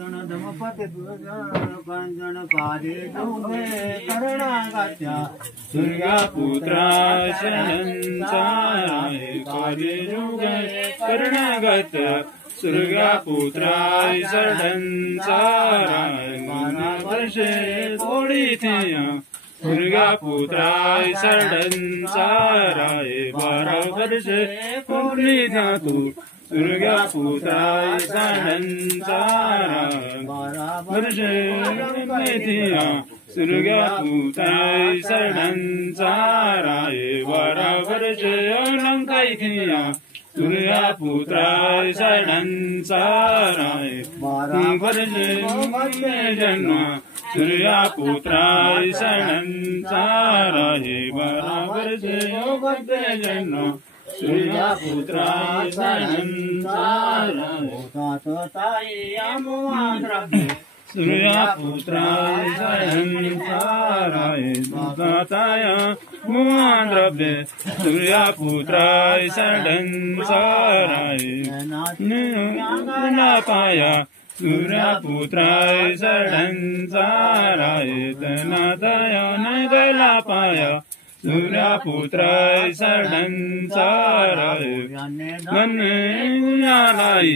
धमपते कंजन काले डोंगे करणागाच्या सूर्यापुत्रा शरणंचाराय काले डोंगे करणागत सूर्यापुत्राय शरणंचाराय माना वर्षे कोडीथिया सूर्यापुत्राय शरणंचाराय 12 वर्षे कोडीथिया तू सूर्यापुत्राय शरणंचाराय 12 वर्षे कोडीथिया सूर्यापुत्राय शरणंचाराय 12 वर्षे अलंकाइथिया सूर्यापुत्राय शरणंचाराय 12 वर्षे जन्म सूर्यापुत्राय शरणंचाराय 12 वर्षे जन्म सूर्यापुत्राय शरणंचाराय ताई आमोद्रव्ये सूर्यापुत्राय शरणंचाराय दाताय मुआद्रव्ये सूर्यापुत्राय शरणंचाराय नापाय सूर्यापुत्राय शरणंचाराय तनाताय नगलापाय सूर्यापुत्राय शरणंचाराय गन्नेयानाय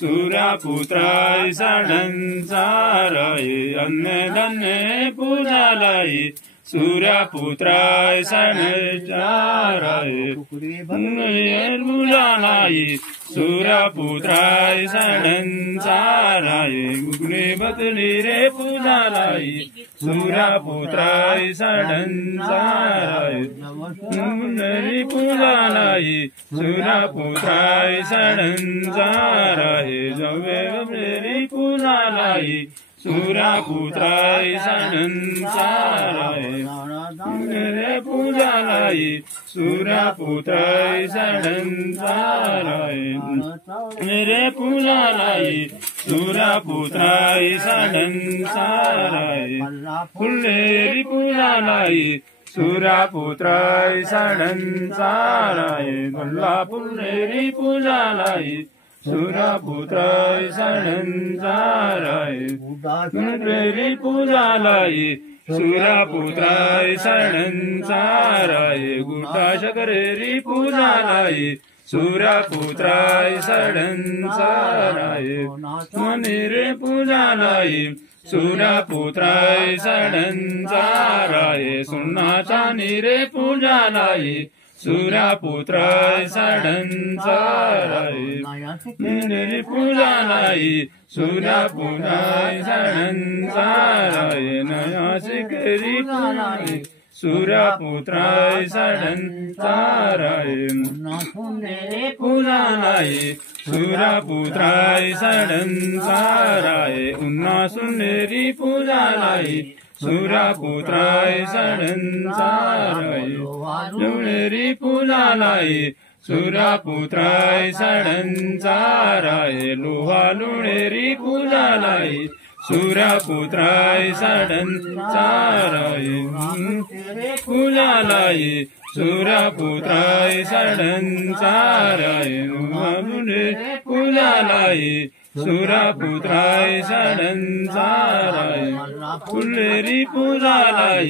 सूर्यापुत्राय शरणंचाराय अन्नधन्ने पूजालाय सूर्यापुत्राय शरणंचाराय पूजालाय सूर्यापुत्राय शरणंचाराय गुगने बतली रे पूजालाय सूर्यापुत्राय शरणंचाराय गुगने पूजालाय सूर्यापुत्राय शरणंचाराय जवे मेरी पूजालाय सूर्यापुत्राय शरणंचाराय रे पूजालाय सूर्यापुत्राय शरणंचाराय रे पूजालाय सूर्यापुत्राय शरणंचाराय फुल्लेरी पूजालाय सूर्यापुत्राय शरणंचाराय गल्ला फुल्लेरी पूजालाय सूर्यापुत्राय शरणंचाराय गुणप्रेरी पूजालाय सूर्यापुत्राय शरणंचाराय गुटाशकरेरी पूजालाय सूर्यापुत्राय शरणंचाराय मनिरे पूजालाय सूर्यापुत्राय शरणंचाराय सुन्नाचा निरे पूजालाय सूर्यापुत्राय शरणंचाराय निरे पूजालाय सूर्यापुत्राय शरणंचाराय नयासिकेरी पूजालाय सूर्यापुत्राय शरणंचाराय पूजालाय सूर्यापुत्राय शरणंचाराय उन्नासुनेरी पूजालाय सूर्यापुत्राय शरणंचाराय लुणेरी पूजालाय सूर्यापुत्राय शरणंचाराय लोहा लुणेरी पूजालाय सूर्यापुत्राय शरणंचाराय पूजालाय सूर्यापुत्राय शरणंचाराय लुणे पूजालाय सूर्यापुत्राय शरणंचाराय फुल्लेरी पूजालाय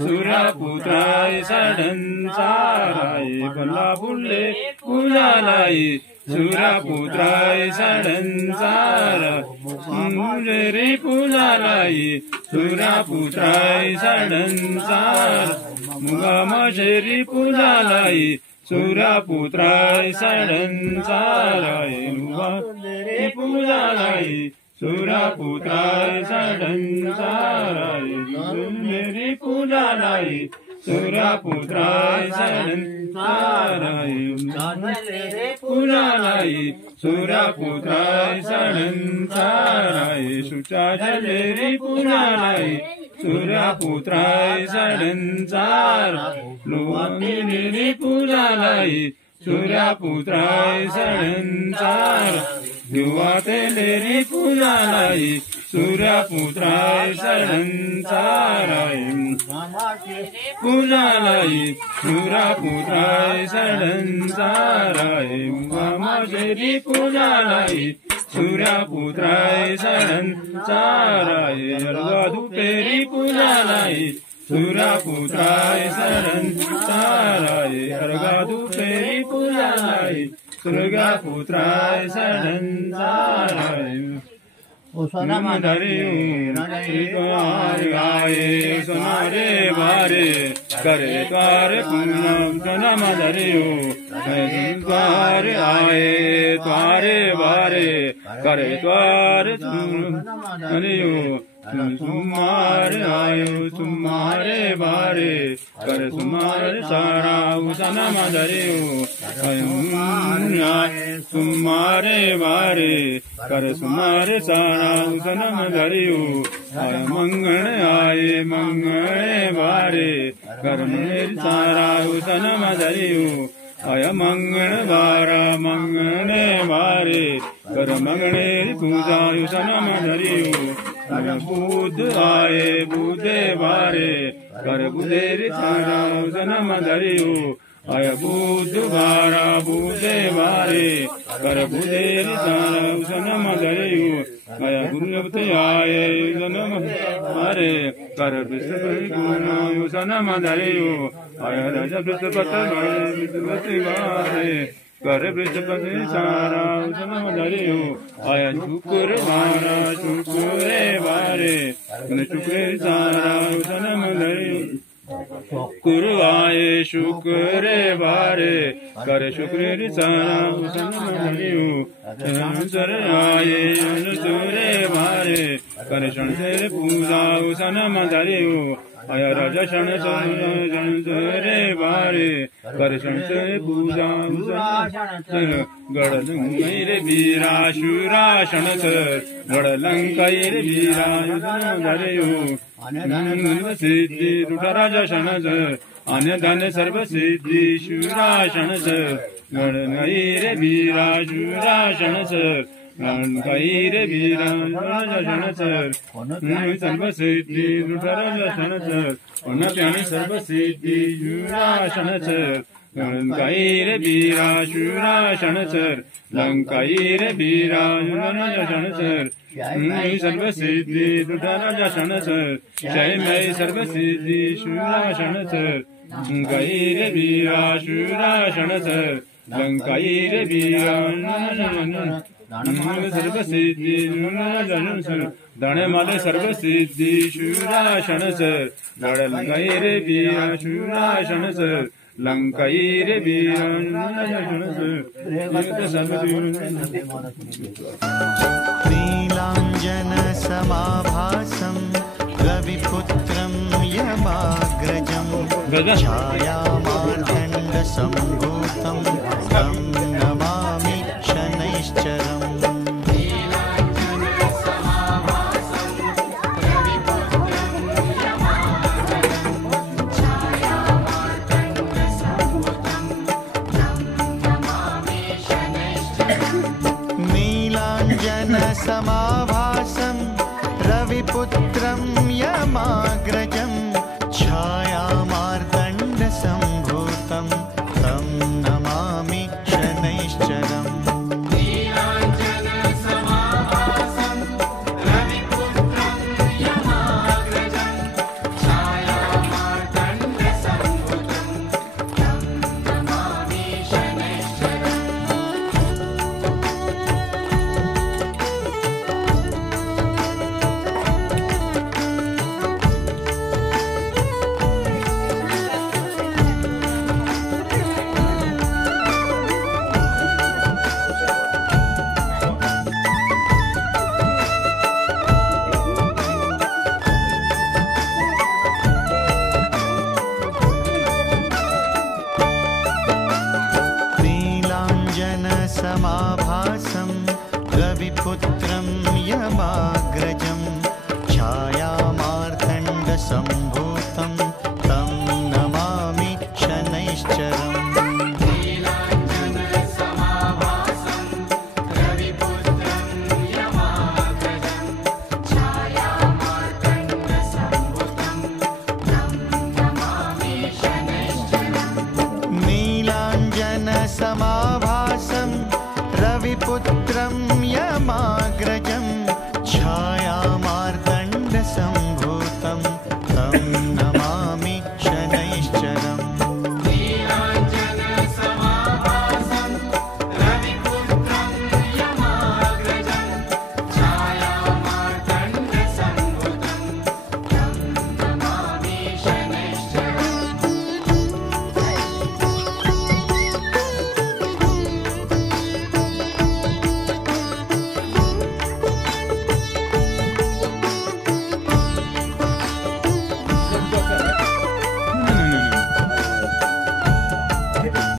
सूर्यापुत्राय शरणंचाराय गल्ला फुल्ले पूजालाय सूर्यापुत्राय शरणंचाराय फुल्लेरी पूजालाय सूर्यापुत्राय शरणंचाराय मुगामशेरी पूजालाय सूर्यापुत्राय शरणंचाराय मुगामशेरी पूजालाय सूर्यापुत्राय शरणंचाराय मेरी पूजालाय सूर्यापुत्राय शरणंचाराय पूजालाय सूर्यापुत्राय शरणंचाराय सुचाचलेरी पूजालाय सूर्यापुत्राय शरणंचाराय लोहागिरी पूजालाय सूर्यापुत्राय शरणंचाराय युवातेलेरी पूजालाय सूर्यापुत्राय शरणंचाराय पूजालाय सूर्यापुत्राय शरणंचाराय मामाशेरी पूजालाय सूर्यपुत्राय षडंचाराय अर्घाधूपेरी पूजनाय सूर्यपुत्राय षडंचाराय अर्घाधूपेरी पूजनाय सूर्यपुत्राय षडंचाराय आये सोनारे बारे करे द्वारे पूनम सनम धरियो द्वारे आए द्वारे बारे करे द्वारे धरियो सुमारे आयो सुमारे बारे करे सुमारे सारा सनम धरियो सुमारे बारे करे सुमारे सारा सनम धरियो आय मंगल आए मंगले बारे कर मेरी सारा सनम धरियो आय मंगल मंगले बारे कर मंगले पूजा सनम धरियो आय बुध आए बुधे बारे कर बुधेरी सारा सनम धरियो आय बुधवारा बुधे बारे कर बुधेरी सारा सनम धरियो आय गुरुपति आए सनम बारे कर बृहस्पति गुरु सनम धरियो आय राजा बृहस्पति बारे कर बृहस्पति सारा सनम धरियो आय शुक्रवारा शुक्रे बारे शुक्रे सारा सनम धरियो शुक्रवाए शुक्रे बारे कर शुक्रे सारा सनम धरियो अनुसर आए अनुसुरे बारे कर शनसेर पूजा सनम धरियो आय राजा शनसरे बारे कर शनसेर पूजा गड़लंकैर वीरा शूरा शनसर गड़लंकैर वीरा धरियो सिद्धि राजा शनसर अन्य धन सर्व सिद्धि शूरा शनसर गड़लंकैर वीरा शूरा शनसर गणकैर वीरा राजा शनसर सर्व सिद्धि राजा शनसर उन्नप्यानि सर्व सिद्धि शूरा शनसर गणकैर वीरा शूरा शनसर लंकैर वीरा राजा शनसर सर्व सिद्धि राजा शनसर जय मय सर्व सिद्धि शूरा शनसर गैर वीरा शूरा शनसर लंकैर वीरा सर्व सिद्धि दाने माले सर्व सिद्धि शूरा शनसर गड़लंकैर वीरा शूरा शनसर लंकैर वीरा शनसर नीलांजन समाभासं रविपुत्रं यमाग्रजं छायामार्तण्ड सम्भूतं तं नमामि शनैश्चरम् समाभासं रविपुत्रं यमाग्रजं छायामार्तण्डसम्भूतं तं नमामि शनैश्चरम् समाभासं रविपुत्रं यमा